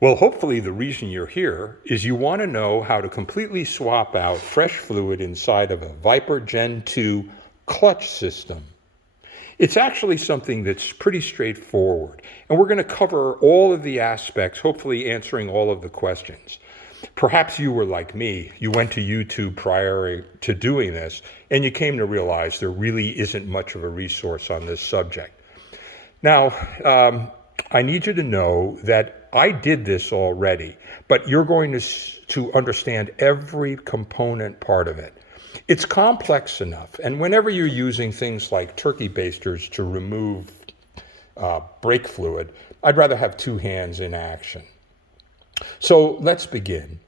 Well, hopefully the reason you're here is you want to know how to completely swap out fresh fluid inside of a Viper Gen 2 clutch system. It's actually something that's pretty straightforward, and we're going to cover all of the aspects, hopefully answering all of the questions. Perhaps you were like me, you went to YouTube prior to doing this, and you came to realize there really isn't much of a resource on this subject. Now, I need you to know that I did this already, but you're going to understand every component part of it. It's complex enough, and whenever you're using things like turkey basters to remove brake fluid, I'd rather have two hands in action. So let's begin.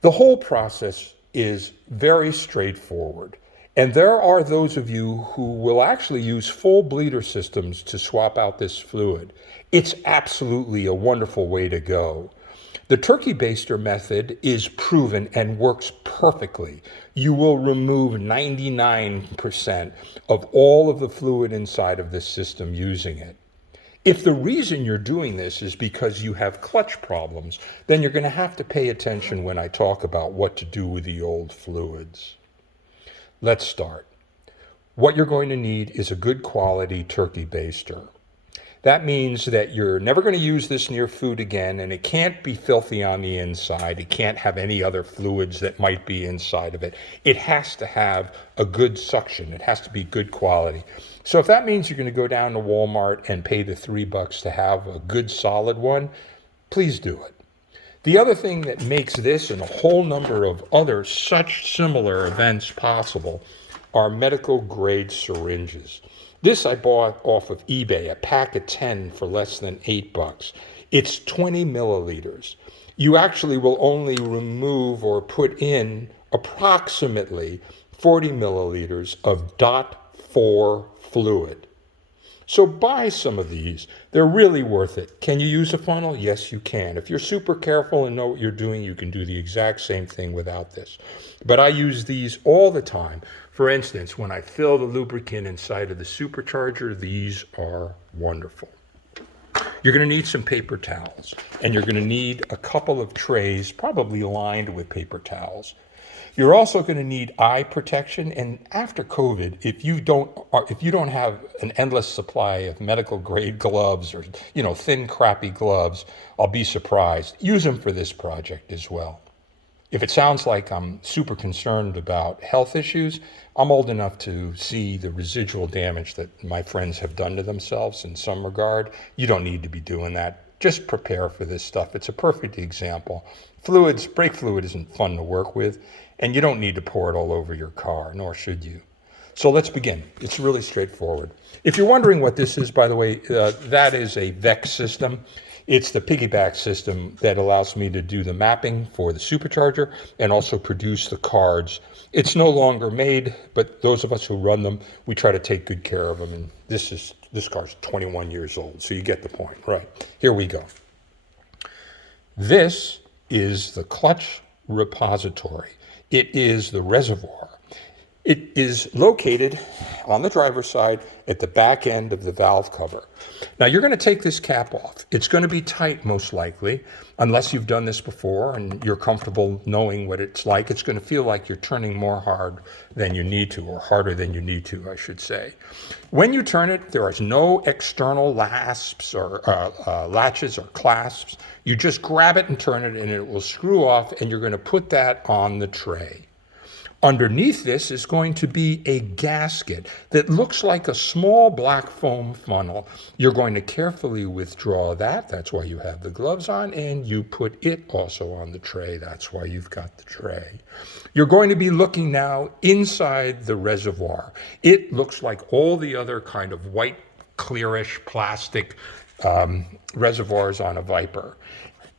The whole process is very straightforward. And there are those of you who will actually use full bleeder systems to swap out this fluid. It's absolutely a wonderful way to go. The turkey baster method is proven and works perfectly. You will remove 99% of all of the fluid inside of this system using it. If the reason you're doing this is because you have clutch problems, then you're going to have to pay attention when I talk about what to do with the old fluids. Let's start. What you're going to need is a good quality turkey baster. That means that you're never going to use this near food again, and it can't be filthy on the inside. It can't have any other fluids that might be inside of it. It has to have a good suction. It has to be good quality. So if that means you're going to go down to Walmart and pay the $3 to have a good solid one, please do it. The other thing that makes this and a whole number of other such similar events possible are medical grade syringes. This I bought off of eBay, a pack of 10 for less than $8. It's 20 milliliters. You actually will only remove or put in approximately 40 milliliters of DOT4 fluid. So buy some of these. They're really worth it. Can you use a funnel? Yes, you can. If you're super careful and know what you're doing, you can do the exact same thing without this. But I use these all the time. For instance, when I fill the lubricant inside of the supercharger, these are wonderful. You're going to need some paper towels, and you're going to need a couple of trays, probably lined with paper towels. You're also going to need eye protection, and after COVID, if you don't have an endless supply of medical grade gloves or thin crappy gloves, I'll be surprised. Use them for this project as well. If it sounds like I'm super concerned about health issues, I'm old enough to see the residual damage that my friends have done to themselves in some regard. You don't need to be doing that. Just prepare for this stuff. It's a perfect example. Brake fluid isn't fun to work with, and you don't need to pour it all over your car, nor should you. So let's begin. It's really straightforward. If you're wondering what this is, by the way, that is a VEX system. It's the piggyback system that allows me to do the mapping for the supercharger and also produce the cards. It's no longer made, but those of us who run them, we try to take good care of them. And this car's 21 years old, so you get the point. Right, here we go. This is the clutch repository. It is the reservoir. It is located on the driver's side at the back end of the valve cover. Now you're going to take this cap off. It's going to be tight most likely, unless you've done this before and you're comfortable knowing what it's like. It's going to feel like you're turning more hard than you need to, or harder than you need to, I should say. When you turn it, there is no external latches or clasps. You just grab it and turn it, and it will screw off, and you're going to put that on the tray. Underneath this is going to be a gasket that looks like a small black foam funnel. You're going to carefully withdraw that. That's why you have the gloves on, and you put it also on the tray. That's why you've got the tray. You're going to be looking now inside the reservoir. It looks like all the other kind of white, clearish plastic reservoirs on a Viper.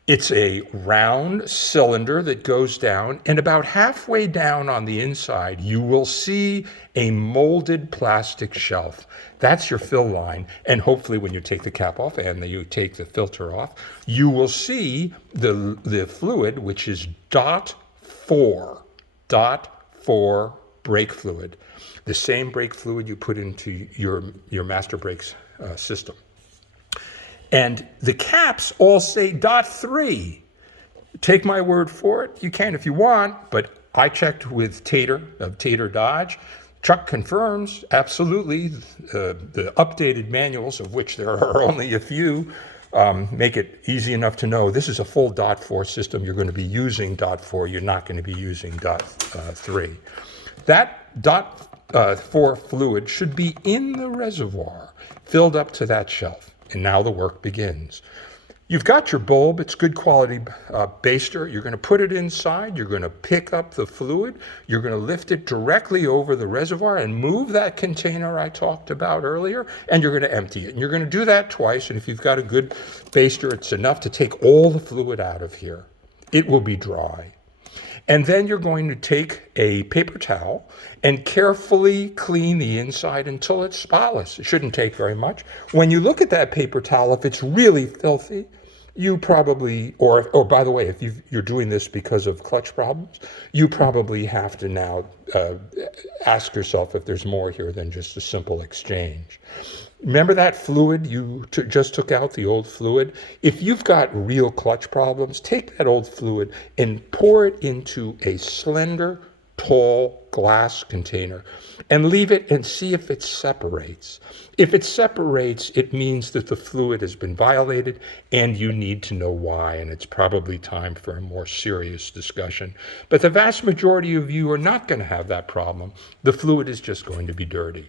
It's a round cylinder that goes down, and about halfway down on the inside, you will see a molded plastic shelf. That's your fill line, and hopefully when you take the cap off and you take the filter off, you will see the fluid, which is DOT4 brake fluid, the same brake fluid you put into your master brakes system. And the caps all say .3. Take my word for it. You can if you want, but I checked with Tater of Tater Dodge. Chuck confirms, absolutely, the updated manuals, of which there are only a few, make it easy enough to know this is a full .4 system. You're going to be using .4. You're not going to be using .3. That .4 fluid should be in the reservoir, filled up to that shelf. And now the work begins. You've got your bulb. It's good quality baster. You're going to put it inside. You're going to pick up the fluid. You're going to lift it directly over the reservoir and move that container I talked about earlier, and you're going to empty it. And you're going to do that twice, and if you've got a good baster, it's enough to take all the fluid out of here. It will be dry. And then you're going to take a paper towel and carefully clean the inside until it's spotless. It shouldn't take very much. When you look at that paper towel, if it's really filthy, you probably, or by the way, if you're doing this because of clutch problems, you probably have to now ask yourself if there's more here than just a simple exchange. Remember that fluid you just took out, the old fluid? If you've got real clutch problems, take that old fluid and pour it into a slender, tall glass container and leave it and see if it separates. If it separates, it means that the fluid has been violated and you need to know why, and it's probably time for a more serious discussion. But the vast majority of you are not going to have that problem. The fluid is just going to be dirty.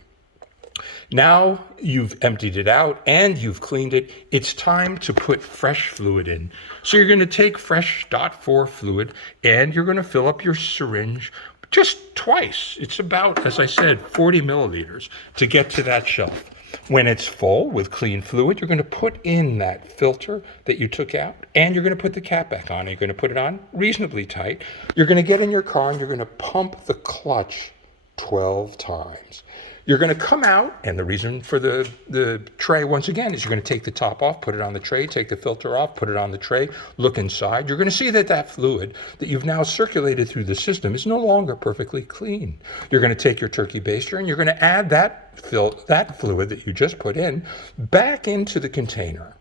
Now you've emptied it out and you've cleaned it, it's time to put fresh fluid in. So you're going to take fresh .4 fluid and you're going to fill up your syringe just twice. It's about, as I said, 40 milliliters to get to that shelf. When it's full with clean fluid, you're going to put in that filter that you took out and you're going to put the cap back on. You're going to put it on reasonably tight. You're going to get in your car and you're going to pump the clutch 12 times. You're going to come out, and the reason for the tray, once again, is you're going to take the top off, put it on the tray, take the filter off, put it on the tray, look inside. You're going to see that that fluid that you've now circulated through the system is no longer perfectly clean. You're going to take your turkey baster, and you're going to add that fluid that you just put in back into the container.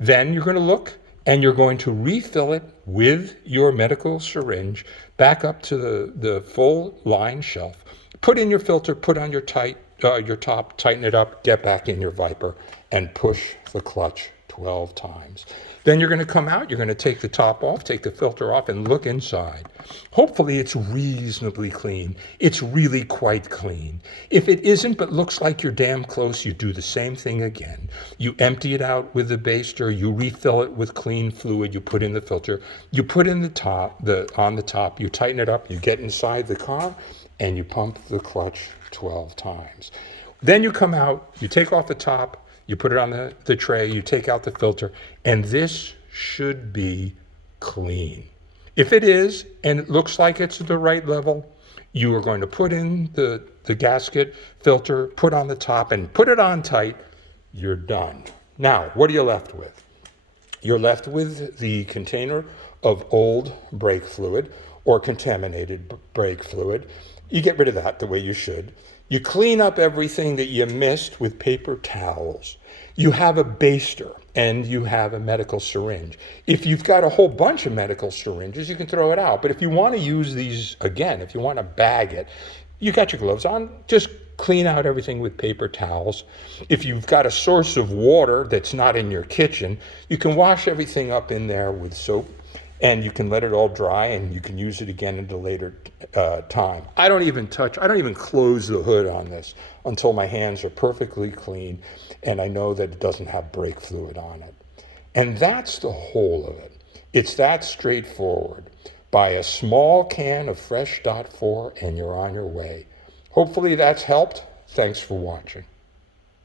Then you're going to look, and you're going to refill it with your medical syringe back up to the full line shelf. Put in your filter, put on your top, tighten it up, get back in your Viper, and push the clutch 12 times. Then you're going to come out, you're going to take the top off, take the filter off, and look inside. Hopefully it's reasonably clean. It's really quite clean. If it isn't but looks like you're damn close, you do the same thing again. You empty it out with the baster, you refill it with clean fluid, you put in the filter, you put in on the top, you tighten it up, you get inside the car, and you pump the clutch 12 times. Then you come out, you take off the top, you put it on the tray, you take out the filter, and this should be clean. If it is, and it looks like it's at the right level, you are going to put in the gasket, filter, put on the top, and put it on tight. You're done. Now, what are you left with? You're left with the container of old brake fluid or contaminated brake fluid. You get rid of that the way you should. You clean up everything that you missed with paper towels. You have a baster and you have a medical syringe. If you've got a whole bunch of medical syringes, you can throw it out. But if you want to use these again, if you want to bag it, you got your gloves on, just clean out everything with paper towels. If you've got a source of water that's not in your kitchen, you can wash everything up in there with soap. And you can let it all dry and you can use it again at a later time. I don't even close the hood on this until my hands are perfectly clean and I know that it doesn't have brake fluid on it. And that's the whole of it. It's that straightforward. Buy a small can of fresh .4 and you're on your way. Hopefully that's helped. Thanks for watching.